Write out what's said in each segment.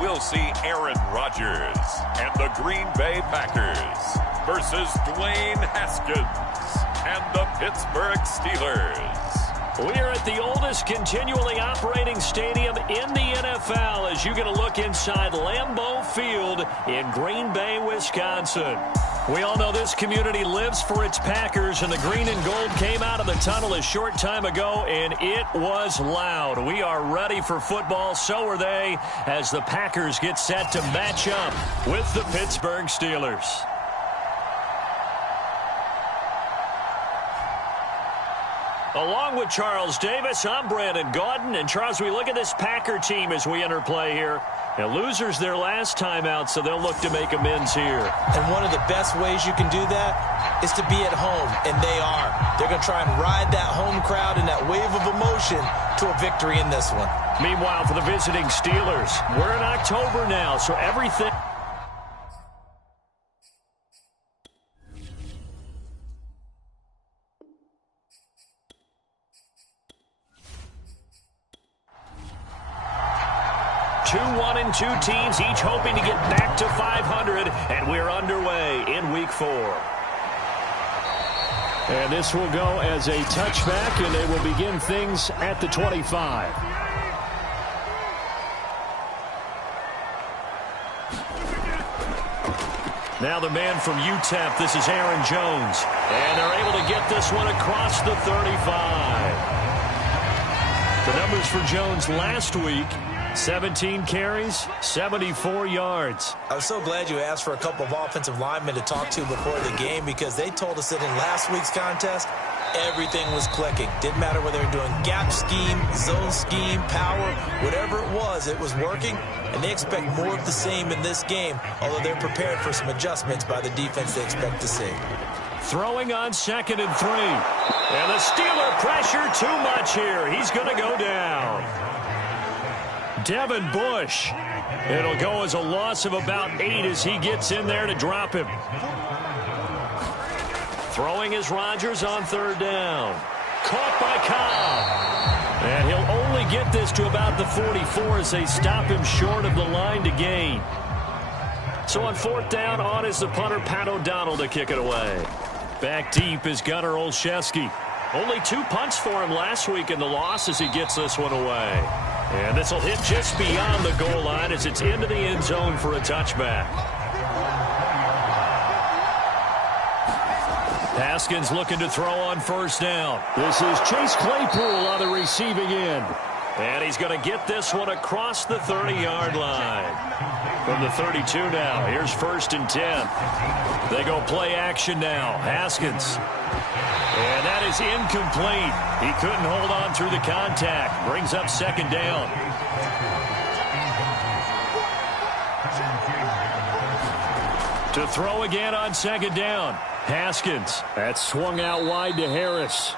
we'll see Aaron Rodgers and the Green Bay Packers versus Dwayne Haskins and the Pittsburgh Steelers. We are at the oldest continually operating stadium in the NFL as you get a look inside Lambeau Field in Green Bay, Wisconsin. We all know this community lives for its Packers, and the green and gold came out of the tunnel a short time ago, and it was loud. We are ready for football, so are they, as the Packers get set to match up with the Pittsburgh Steelers. Along with Charles Davis, I'm Brandon Gaudin. And, Charles, we look at this Packer team as we enter play here. Now, losers their last time out, so they'll look to make amends here. And one of the best ways you can do that is to be at home, and they are. They're going to try and ride that home crowd and that wave of emotion to a victory in this one. Meanwhile, for the visiting Steelers, we're in October now, so everything... Two teams, each hoping to get back to 500, and we're underway in Week 4. And this will go as a touchback, and they will begin things at the 25. Now the man from UTEP, this is Aaron Jones, and they're able to get this one across the 35. The numbers for Jones last week: 17 carries, 74 yards. I'm so glad you asked for a couple of offensive linemen to talk to before the game, because they told us that in last week's contest, everything was clicking. Didn't matter whether they were doing gap scheme, zone scheme, power, whatever it was working, and they expect more of the same in this game, although they're prepared for some adjustments by the defense they expect to see. Throwing on 2nd and 3. And the Steeler pressure too much here. He's going to go down. Devin Bush. It'll go as a loss of about 8 as he gets in there to drop him. Throwing is Rodgers on 3rd down. Caught by Cobb. And he'll only get this to about the 44 as they stop him short of the line to gain. So on 4th down, on is the punter, Pat O'Donnell, to kick it away. Back deep is Gunnar Olszewski. Only 2 punts for him last week in the loss as he gets this one away. And this will hit just beyond the goal line as it's into the end zone for a touchback. Haskins looking to throw on 1st down. This is Chase Claypool on the receiving end. And he's going to get this one across the 30-yard line. From the 32 now, here's 1st and 10. They go play action now. Haskins. And that is incomplete. He couldn't hold on through the contact. Brings up 2nd down. To throw again on 2nd down. Haskins. That's swung out wide to Harris.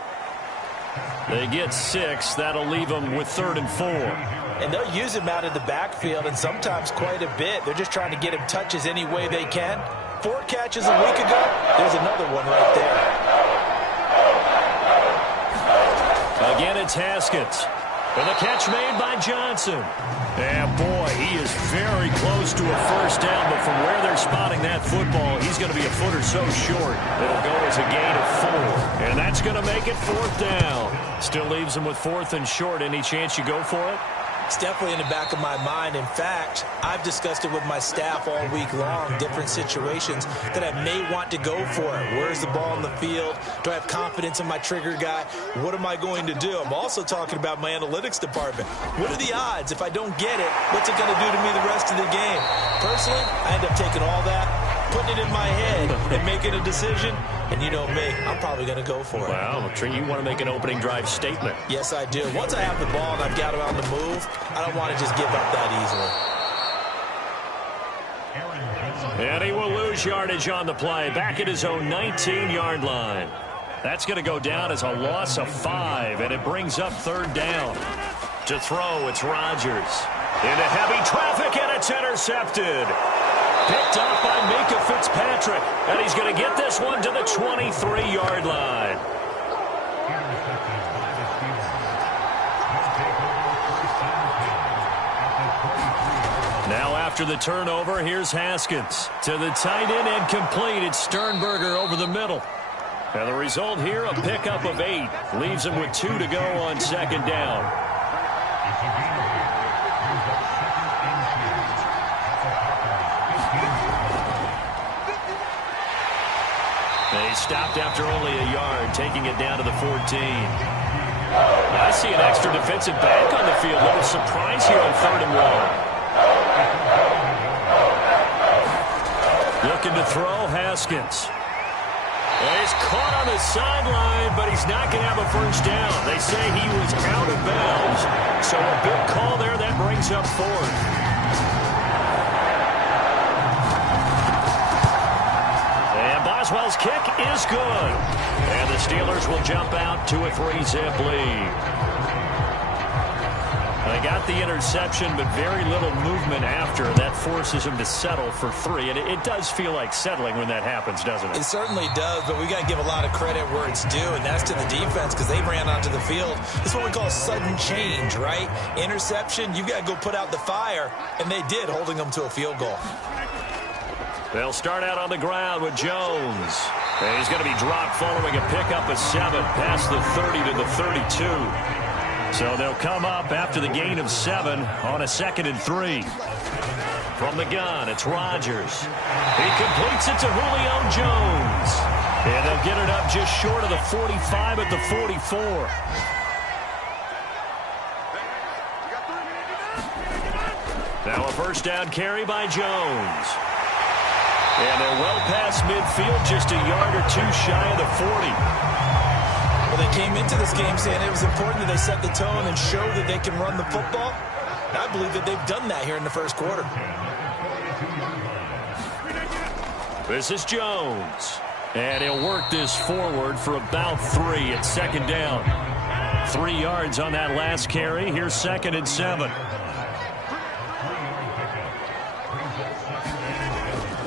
They get 6. That'll leave them with 3rd and 4. And they'll use him out of the backfield, and sometimes quite a bit. They're just trying to get him touches any way they can. 4 catches a week ago. There's another one right there. Again, it's Haskins. And the catch made by Johnson. And boy, he is very close to a 1st down, but from where they're spotting that football, he's going to be a foot or so short. It'll go as a gain of 4. And that's going to make it 4th down. Still leaves him with 4th and short. Any chance you go for it? It's definitely in the back of my mind. In fact, I've discussed it with my staff all week long, different situations that I may want to go for it. Where's the ball in the field? Do I have confidence in my trigger guy? What am I going to do? I'm also talking about my analytics department. What are the odds? If I don't get it, what's it going to do to me the rest of the game? Personally, I end up taking all that, putting it in my head, and making a decision. And you know me, I'm probably going to go for it. Wow, you want to make an opening drive statement. Yes, I do. Once I have the ball and I've got it on the move, I don't want to just give up that easily. And he will lose yardage on the play. Back at his own 19-yard line. That's going to go down as a loss of 5, and it brings up 3rd down. To throw, it's Rodgers. Into heavy traffic, and it's intercepted. Picked off by Minkah Fitzpatrick. And he's going to get this one to the 23-yard line. Now After the turnover, here's Haskins. To the tight end and complete. It's Sternberger over the middle. And the result here, a pickup of 8. Leaves him with 2 to go on second down. They stopped after only a yard, taking it down to the 14. I see an extra defensive back on the field. A little surprise here on 3rd and 1. Looking to throw, Haskins. And he's caught on the sideline, but he's not going to have a first down. They say he was out of bounds. So a big call there. That brings up 4th. And Boswell's kick is good. And the Steelers will jump out to a 3-zip lead. They got the interception, but very little movement after. That forces him to settle for 3. And it does feel like settling when that happens, doesn't it? It certainly does, but we got to give a lot of credit where it's due, and that's to the defense because they ran onto the field. This is what we call sudden change, right? Interception, you got to go put out the fire, and they did, holding them to a field goal. They'll start out on the ground with Jones. And he's going to be dropped following a pickup of 7 past the 30 to the 32. So they'll come up after the gain of 7 on a 2nd and 3. From the gun, it's Rodgers. He completes it to Julio Jones. And they'll get it up just short of the 45 at the 44. Now a first down carry by Jones. And they're well past midfield, just a yard or 2 shy of the 40. Well, they came into this game saying it was important that they set the tone and show that they can run the football. I believe that they've done that here in the first quarter. This is Jones. And he'll work this forward for about 3 at 2nd down. 3 yards on that last carry. Here's 2nd and 7.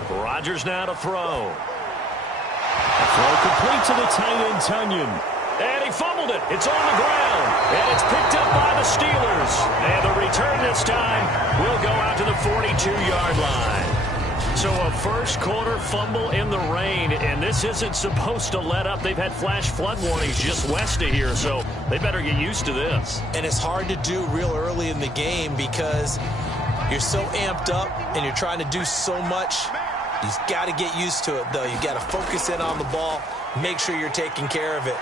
Rodgers now to throw. A throw complete to the tight end, Tunyon. And he fumbled it. It's on the ground. And it's picked up by the Steelers. And the return this time will go out to the 42-yard line. So a first quarter fumble in the rain. And this isn't supposed to let up. They've had flash flood warnings just west of here. So they better get used to this. And it's hard to do real early in the game because you're so amped up and you're trying to do so much. You've got to get used to it, though. You've got to focus in on the ball, make sure you're taking care of it.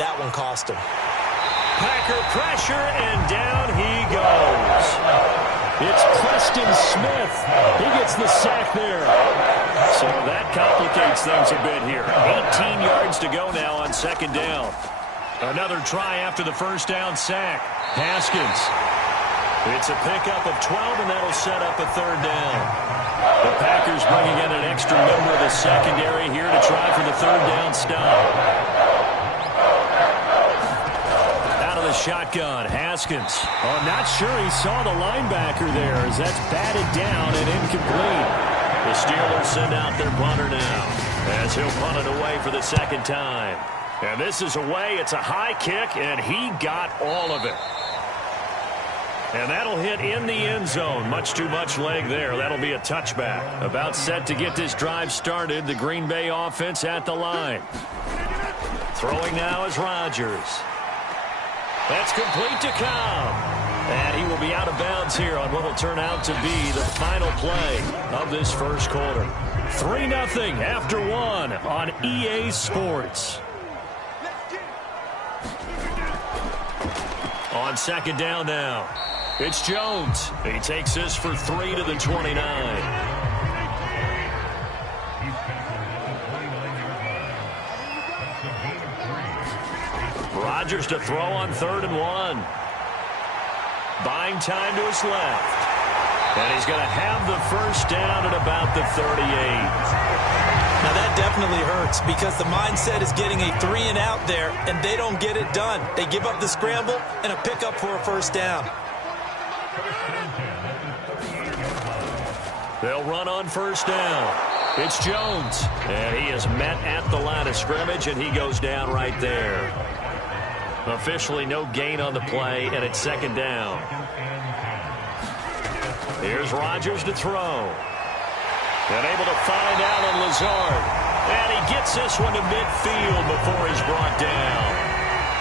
That one cost him. Packer pressure, and down he goes. It's Preston Smith. He gets the sack there. So that complicates things a bit here. 18 yards to go now on 2nd down. Another try after the first down sack. Haskins. It's a pickup of 12, and that'll set up a 3rd down. The Packers bringing in an extra member of the secondary here to try for the 3rd down stop. Out of the shotgun, Haskins. Oh, not sure he saw the linebacker there as that's batted down and incomplete. The Steelers send out their punter now as he'll punt it away for the 2nd time. And this is away. It's a high kick, and he got all of it. And that'll hit in the end zone. Much too much leg there. That'll be a touchback. About set to get this drive started. The Green Bay offense at the line. Throwing now is Rodgers. That's complete to Cobb. And he will be out of bounds here on what will turn out to be the final play of this first quarter. 3-0 after 1 on EA Sports. On 2nd down now. It's Jones. He takes this for 3 to the 29. Rodgers to throw on 3rd and 1. Buying time to his left. And he's going to have the first down at about the 38. Now that definitely hurts because the mindset is getting a 3-and-out there, and they don't get it done. They give up the scramble and a pickup for a first down. They'll run on first down. It's Jones. And he is met at the line of scrimmage, and he goes down right there. Officially no gain on the play, and it's 2nd down. Here's Rodgers to throw. And able to find Allen Lazard. And he gets this one to midfield before he's brought down.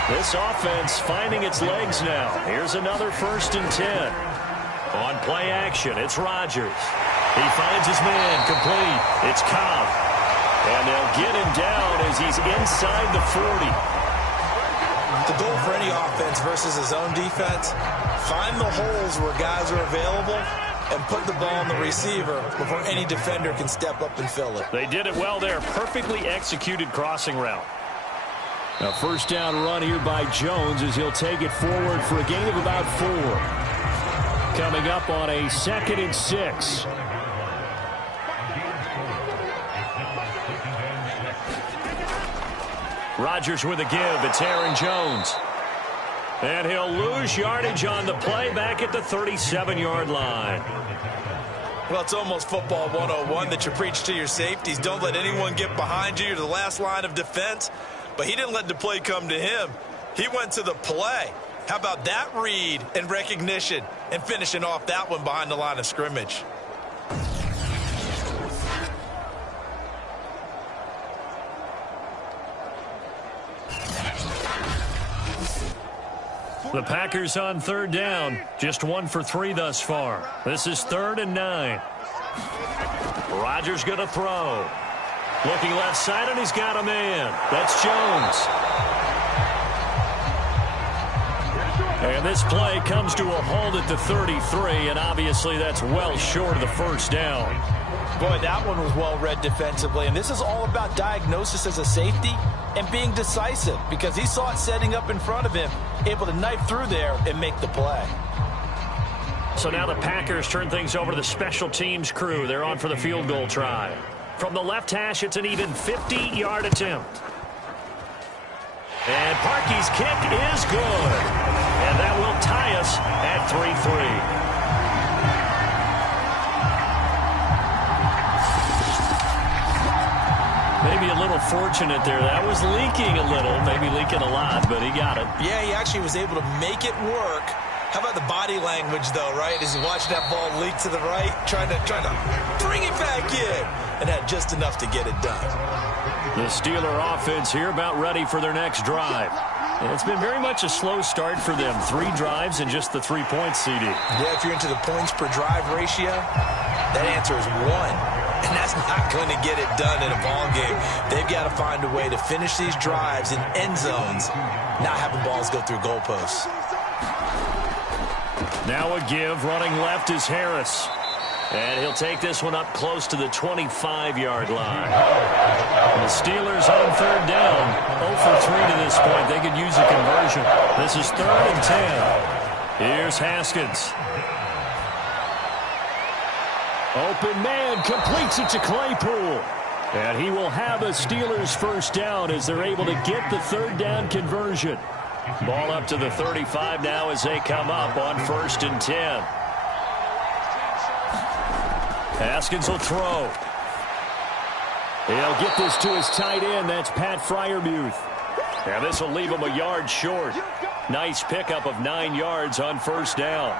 This offense finding its legs now. Here's another 1st and 10. On play action, it's Rodgers. He finds his man complete. It's Cobb. And they'll get him down as he's inside the 40. The goal for any offense versus his own defense, find the holes where guys are available and put the ball on the receiver before any defender can step up and fill it. They did it well there. Perfectly executed crossing route. A 1st down run here by Jones as he'll take it forward for a gain of about 4. Coming up on a 2nd and 6. Rodgers with a give. It's Aaron Jones. And he'll lose yardage on the play back at the 37-yard line. Well, it's almost football 101 that you preach to your safeties. Don't let anyone get behind you. You're the last line of defense. But he didn't let the play come to him. He went to the play. How about that read and recognition and finishing off that one behind the line of scrimmage? The Packers on 3rd down. Just 1 for 3 thus far. This is 3rd and 9. Rodgers going to throw. Looking left side, and he's got a man. That's Jones. And this play comes to a halt at the 33, and obviously that's well short of the 1st down. Boy, that one was well read defensively, and this is all about diagnosis as a safety and being decisive because he saw it setting up in front of him, able to knife through there and make the play. So now the Packers turn things over to the special teams crew. They're on for the field goal try. From the left hash, it's an even 50-yard attempt. And Parkey's kick is good. And that will tie us at 3-3. Maybe a little fortunate there. That was leaking a little, maybe leaking a lot, but he got it. Yeah, he actually was able to make it work. How about the body language, though, right? As he watched that ball leak to the right, trying to bring it back in, and had just enough to get it done. The Steeler offense here about ready for their next drive. And it's been very much a slow start for them. 3 drives and just the 3 points, CD. Yeah, if you're into the points per drive ratio, that answer is 1. And that's not going to get it done in a ball game. They've got to find a way to finish these drives in end zones, not having balls go through goalposts. Now a give. Running left is Harris. And he'll take this one up close to the 25-yard line. And the Steelers on 3rd down. 0 for 3 to this point. They could use a conversion. This is 3rd and 10. Here's Haskins. Open man, completes it to Claypool. And he will have a Steelers 1st down as they're able to get the 3rd down conversion. Ball up to the 35 now as they come up on 1st and 10. Haskins will throw. He'll get this to his tight end. That's Pat Freiermuth. And this will leave him a yard short. Nice pickup of 9 yards on 1st down.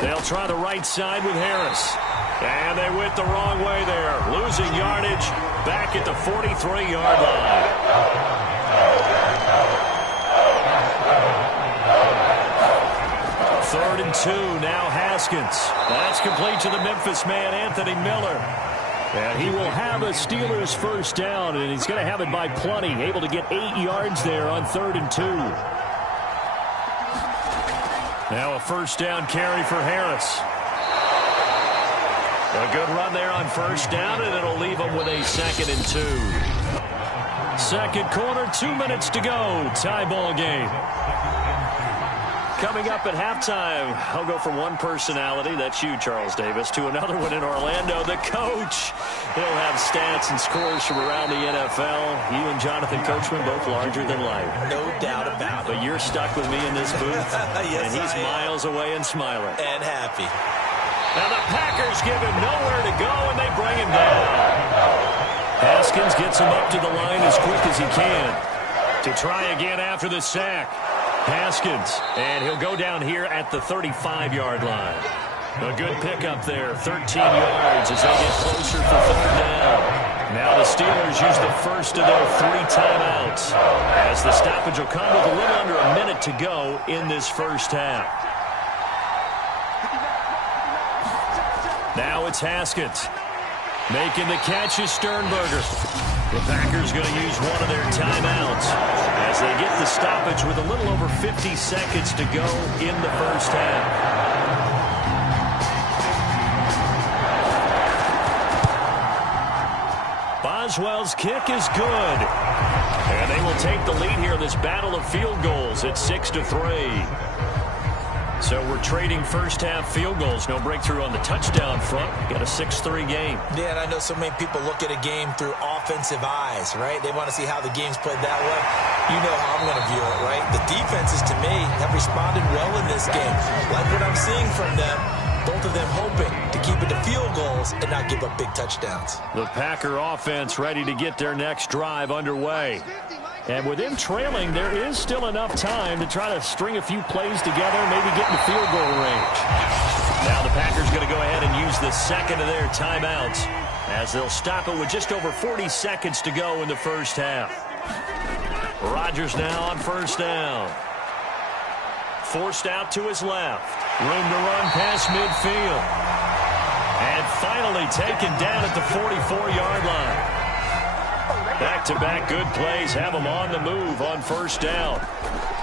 They'll try the right side with Harris. And they went the wrong way there. Losing yardage back at the 43-yard line. Third and 2, now Haskins. That's complete to the Memphis man, Anthony Miller. And he will have a Steelers 1st down, and he's going to have it by plenty. Able to get 8 yards there on 3rd and 2. Now a 1st down carry for Harris. A good run there on 1st down, and it'll leave him with a 2nd and 2. Second quarter, 2 minutes to go. Tie ball game. Coming up at halftime, I'll go from one personality, that's you, Charles Davis, to another one in Orlando, the coach. He'll have stats and scores from around the NFL. You and Jonathan Coachman, both larger than life. No doubt about it. But you're stuck with me in this booth, yes, and he's miles away and smiling. And happy. Now the Packers give him nowhere to go, and they bring him down. Haskins gets him up to the line as quick as he can to try again after the sack. Haskins, and he'll go down here at the 35-yard line. A good pickup there, 13 yards as they get closer for third down. Now the Steelers use the first of their 3 timeouts as the stoppage will come with a little under a minute to go in this first half. Now it's Haskins. Making the catch is Sternberger. The Packers going to use one of their timeouts as they get the stoppage with a little over 50 seconds to go in the first half. Boswell's kick is good. And they will take the lead here in this battle of field goals at 6-3. So we're trading first-half field goals. No breakthrough on the touchdown front. Got a 6-3 game. Yeah, and I know so many people look at a game through offensive eyes, right? They want to see how the game's played that way. You know how I'm going to view it, right? The defenses, to me, have responded well in this game. Like what I'm seeing from them, both of them hoping to keep it to field goals and not give up big touchdowns. The Packer offense ready to get their next drive underway. And with them trailing, there is still enough time to try to string a few plays together, maybe get in the field goal range. Now the Packers going to go ahead and use the second of their timeouts as they'll stop it with just over 40 seconds to go in the first half. Rodgers now on first down. Forced out to his left. Room to run past midfield. And finally taken down at the 44-yard line. Back-to-back good plays have him on the move on first down.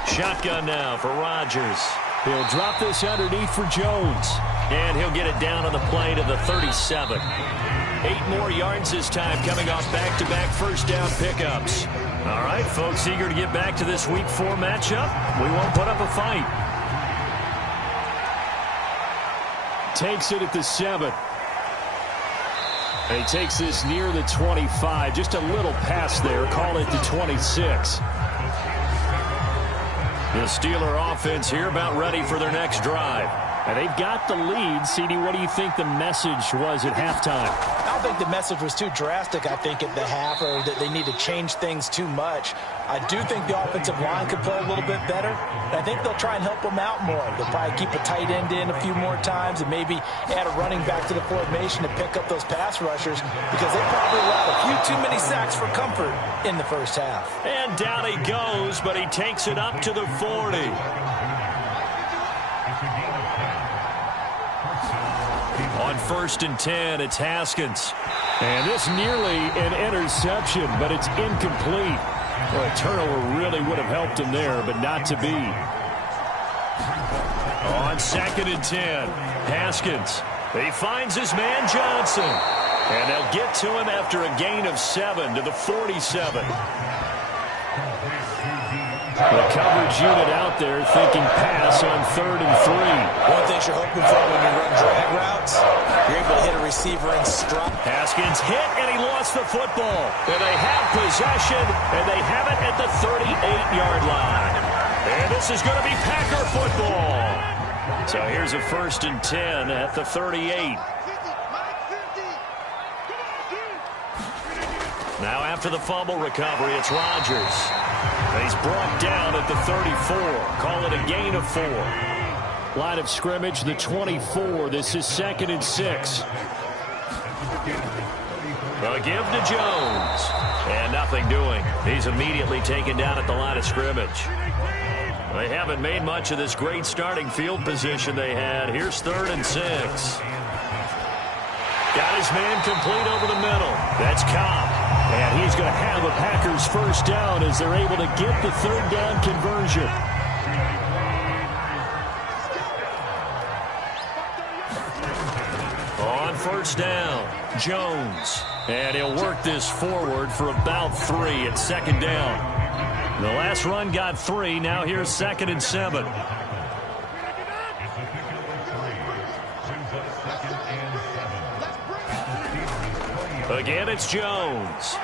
Shotgun now for Rodgers. He'll drop this underneath for Jones. And he'll get it down on the play to the 37. 8 more yards this time coming off back-to-back first down pickups. All right, folks, eager to get back to this Week 4 matchup. We won't put up a fight. Takes it at the 7. And he takes this near the 25. Just a little pass there. Call it the 26. The Steeler offense here about ready for their next drive. And they've got the lead. CD, what do you think the message was at halftime? I don't think the message was too drastic, I think, at the half, or that they need to change things too much. I do think the offensive line could play a little bit better. And I think they'll try and help them out more. They'll probably keep a tight end in a few more times and maybe add a running back to the formation to pick up those pass rushers because they probably allowed a few too many sacks for comfort in the first half. And down he goes, but he takes it up to the 40. On 1st and 10, it's Haskins. And this nearly an interception, but it's incomplete. Well, a turnover really would have helped him there, but not to be. On 2nd and 10, Haskins. He finds his man Johnson. And they'll get to him after a gain of 7 to the 47. The coverage unit out there thinking pass on 3rd and 3. One thing you're hoping for when you run drag routes, you're able to hit a receiver in stride. Haskins hit, and he lost the football. And they have possession, and they have it at the 38-yard line. And this is going to be Packer football. So here's a 1st and 10 at the 38. Now after the fumble recovery, it's Rodgers. He's brought down at the 34. Call it a gain of 4. Line of scrimmage, the 24. This is 2nd and 6. A give to Jones. And nothing doing. He's immediately taken down at the line of scrimmage. They haven't made much of this great starting field position they had. Here's 3rd and 6. Got his man complete over the middle. That's Cobb. And he's going to have a Packers first down as they're able to get the 3rd down conversion. On 1st down, Jones. And he'll work this forward for about 3 at 2nd down. The last run got 3. Now here's 2nd and 7. Again, it's Jones.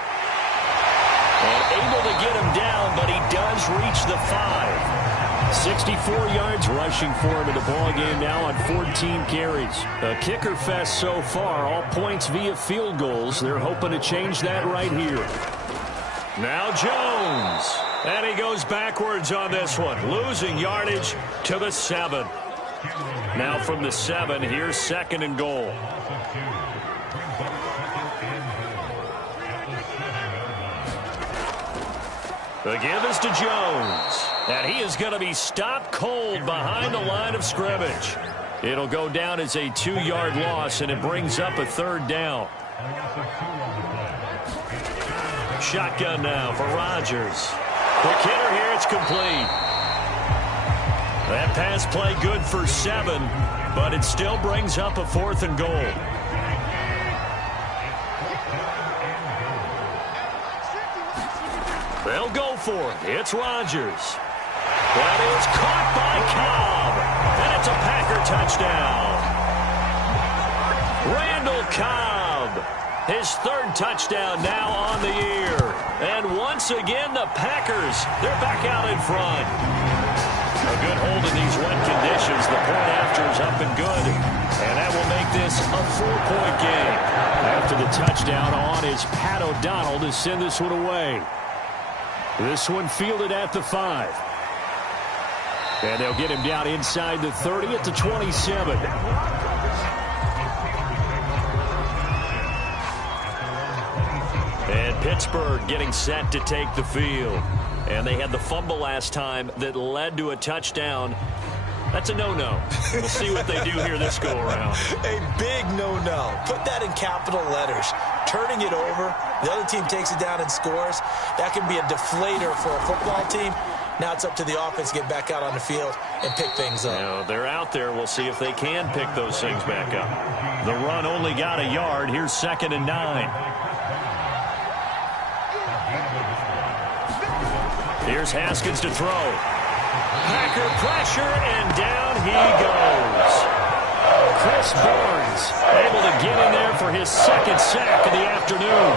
And able to get him down, but he does reach the 5. 64 yards rushing for him in the ballgame now on 14 carries. A kicker fest so far, all points via field goals. They're hoping to change that right here. Now Jones. And he goes backwards on this one, losing yardage to the 7. Now from the 7, here's 2nd and goal. The give is to Jones. And he is going to be stopped cold behind the line of scrimmage. It'll go down as a 2-yard loss, and it brings up a 3rd down. Shotgun now for Rodgers. Quick hitter here, it's complete. That pass play good for 7, but it still brings up a 4th and goal. They'll go for it. It's Rodgers. That is caught by Cobb. And it's a Packer touchdown. Randall Cobb. His 3rd touchdown now on the year. And once again, the Packers, they're back out in front. A good hold in these wet conditions. The point after is up and good. And that will make this a 4-point game. After the touchdown on is Pat O'Donnell to send this one away. This one fielded at the 5. And they'll get him down inside the 30 at the 27. And Pittsburgh getting set to take the field. And they had the fumble last time that led to a touchdown. That's a no-no. We'll see what they do here this go-around. A big no-no. Put that in capital letters. Turning it over, the other team takes it down and scores. That can be a deflator for a football team. Now it's up to the offense to get back out on the field and pick things up. Now, they're out there. We'll see if they can pick those things back up. The run only got a yard. Here's 2nd and 9. Here's Haskins to throw. Packer pressure, and down he goes. Chris Barnes able to get in there for his 2nd sack of the afternoon.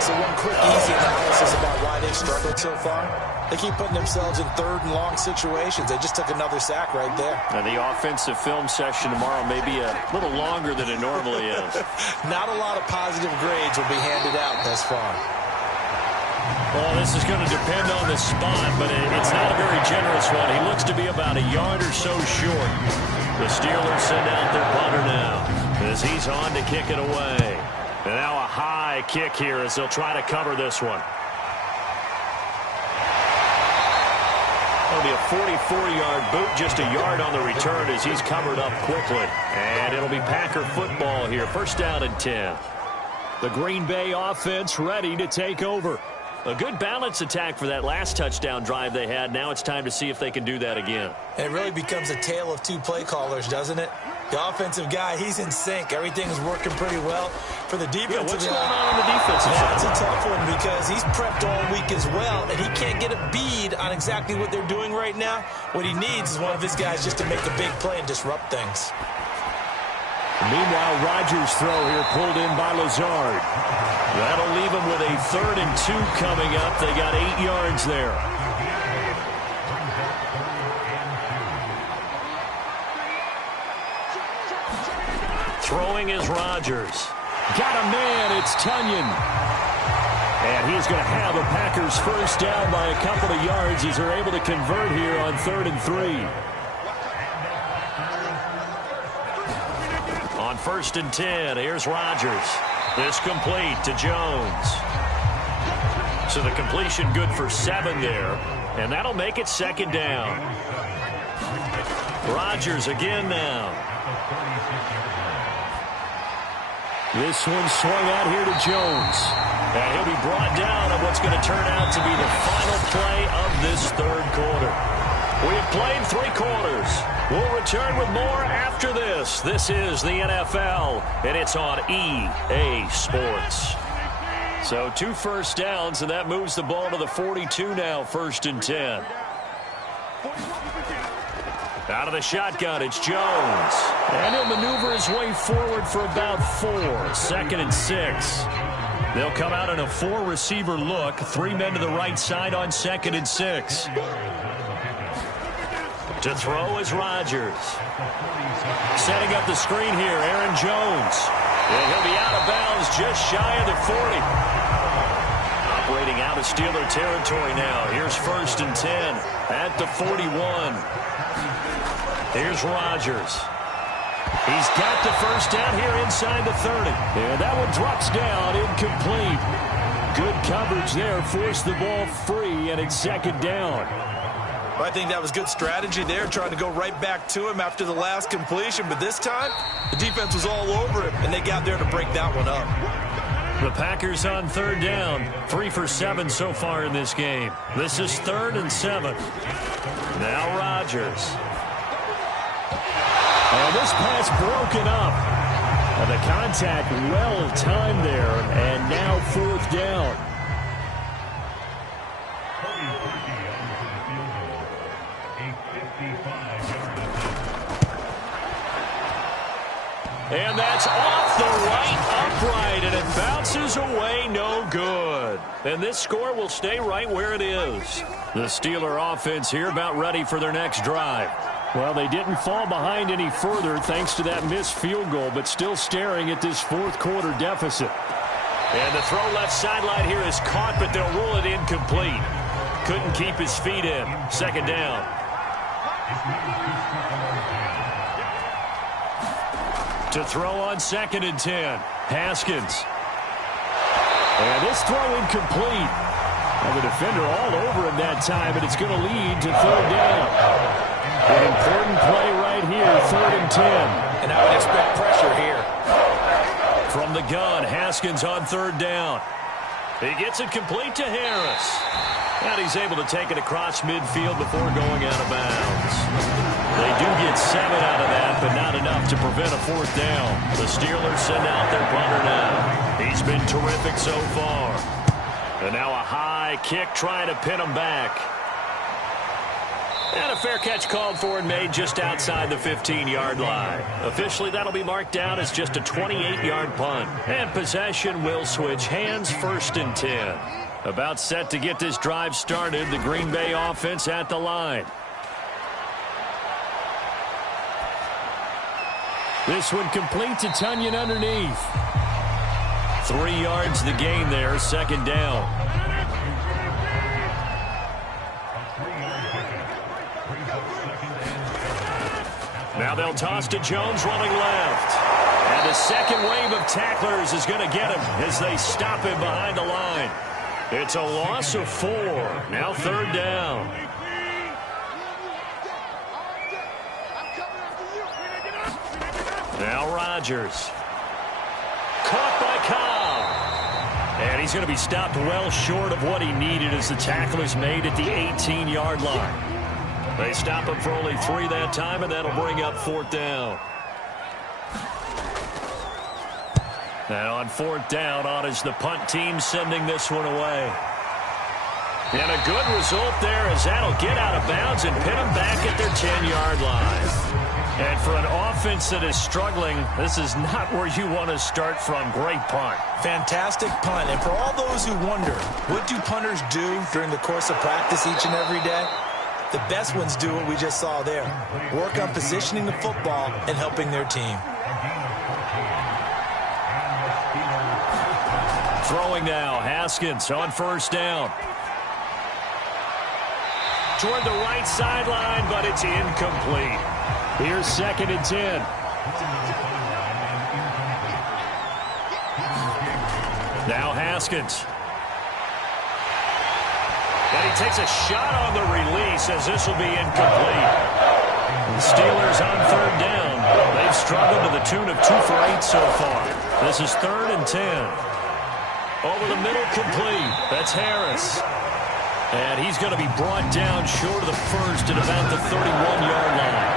So one quick, easy analysis about why they've struggled so far. They keep putting themselves in 3rd and long situations. They just took another sack right there. And the offensive film session tomorrow may be a little longer than it normally is. Not a lot of positive grades will be handed out thus far. Well, this is going to depend on the spot, but it's not a very generous one. He looks to be about a yard or so short. The Steelers send out their punter now as he's on to kick it away. And now a high kick here as they'll try to cover this one. It'll be a 44-yard boot, just a yard on the return as he's covered up quickly. And it'll be Packer football here. 1st down and 10. The Green Bay offense ready to take over. A good balance attack for that last touchdown drive they had. Now it's time to see if they can do that again. And it really becomes a tale of 2 play callers, doesn't it? The offensive guy, he's in sync. Everything's working pretty well. For the defensive what's going on the defensive side? That's a tough one because he's prepped all week as well, and he can't get a bead on exactly what they're doing right now. What he needs is one of his guys just to make a big play and disrupt things. Meanwhile, Rodgers' throw here pulled in by Lazard. That'll leave him with a 3rd and 2 coming up. They got 8 yards there. Throwing is Rodgers. Got a man, it's Tunyon. And he's going to have a Packers 1st down by a couple of yards as they're able to convert here on 3rd and 3. On 1st and 10, here's Rodgers. This complete to Jones. So the completion good for 7 there. And that'll make it 2nd down. Rodgers again now. This one swung out here to Jones. And he'll be brought down on what's going to turn out to be the final play of this 3rd quarter. We have played 3 quarters. We'll return with more after this. This is the NFL, and it's on EA Sports. So 2 first downs, and that moves the ball to the 42 now, 1st and 10. Out of the shotgun, it's Jones. And he'll maneuver his way forward for about 4. 2nd and 6. They'll come out in a 4-receiver look. 3 men to the right side on 2nd and 6. To throw is Rodgers. Setting up the screen here, Aaron Jones. And he'll be out of bounds just shy of the 40. Operating out of Steeler territory now. Here's first and 10 at the 41. Here's Rodgers. He's got the first down here inside the 30. And that one drops down, incomplete. Good coverage there, forced the ball free, and it's second down. I think that was good strategy there, trying to go right back to him after the last completion. But this time, the defense was all over him, and they got there to break that one up. The Packers on third down, 3 for 7 so far in this game. This is 3rd and 7. Now Rodgers. And this pass broken up. And the contact well timed there, and now 4th down. And that's off the right upright, and it bounces away, no good. And this score will stay right where it is. The Steeler offense here about ready for their next drive. Well, they didn't fall behind any further thanks to that missed field goal, but still staring at this fourth quarter deficit. And the throw left sideline here is caught, but they'll rule it incomplete. Couldn't keep his feet in. Second down. To throw on 2nd and 10. Haskins. And this throw incomplete. And the defender all over him that time, and it's going to lead to 3rd down. An important play right here, 3rd and 10. And I would expect pressure here. From the gun, Haskins on 3rd down. He gets it complete to Harris. And he's able to take it across midfield before going out of bounds. They do get 7 out of that, but not enough to prevent a 4th down. The Steelers send out their punter now. He's been terrific so far. And now a high kick trying to pin him back. And a fair catch called for and made just outside the 15-yard line. Officially, that'll be marked down as just a 28-yard punt. And possession will switch hands, 1st and 10. About set to get this drive started, the Green Bay offense at the line. This one complete to Tunyon underneath. 3 yards the gain there, 2nd down. Now they'll toss to Jones running left. And the second wave of tacklers is going to get him as they stop him behind the line. It's a loss of 4. Now 3rd down. Now Rodgers. Caught by Cobb. And he's going to be stopped well short of what he needed as the tackle is made at the 18-yard line. They stop him for only 3 that time, and that'll bring up 4th down. And on 4th down, on is the punt team sending this one away. And a good result there as that'll get out of bounds and pin them back at their 10-yard line. And for an offense that is struggling, this is not where you want to start from. Great punt. Fantastic punt. And for all those who wonder, what do punters do during the course of practice each and every day? The best ones do what we just saw there. Work on positioning the football and helping their team. Throwing now, Haskins on 1st down. Toward the right sideline, but it's incomplete. Here's 2nd and 10. Now Haskins. And he takes a shot on the release as this will be incomplete. The Steelers on 3rd down. They've struggled to the tune of 2 for 8 so far. This is 3rd and 10. Over the middle, complete. That's Harris. And he's going to be brought down short of the first at about the 31-yard line.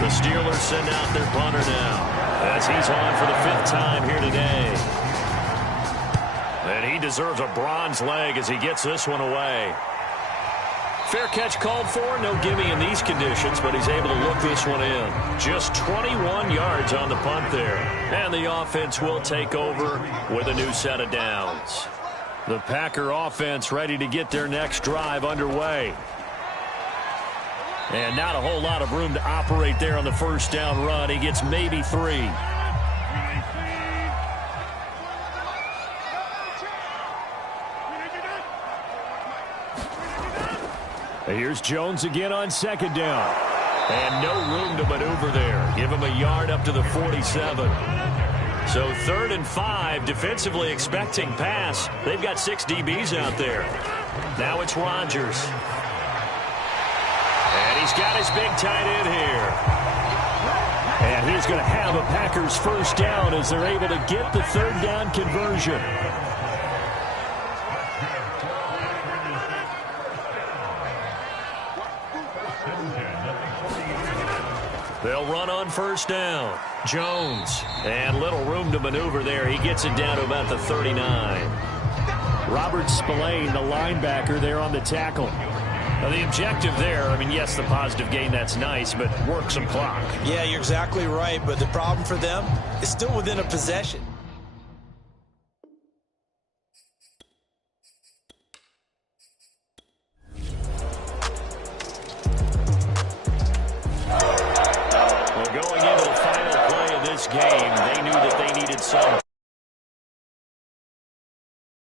The Steelers send out their punter now as he's on for the 5th time here today. And he deserves a bronze leg as he gets this one away. Fair catch called for, no gimme in these conditions, but he's able to look this one in. Just 21 yards on the punt there. And the offense will take over with a new set of downs. The Packer offense ready to get their next drive underway. And not a whole lot of room to operate there on the 1st down run. He gets maybe 3. Here's Jones again on second down. And no room to maneuver there. Give him a yard up to the 47. So 3rd and 5, defensively expecting pass. They've got 6 DBs out there. Now it's Rodgers. And he's got his big tight end here. And he's going to have a Packers first down as they're able to get the 3rd down conversion. They'll run on first down. Jones. And little room to maneuver there. He gets it down to about the 39. Robert Spillane, the linebacker, there on the tackle. Now, the objective there, I mean, yes, the positive gain, that's nice, but work some clock. Yeah, you're exactly right, but the problem for them is still within a possession. Well, going into the final play of this game, they knew that they needed some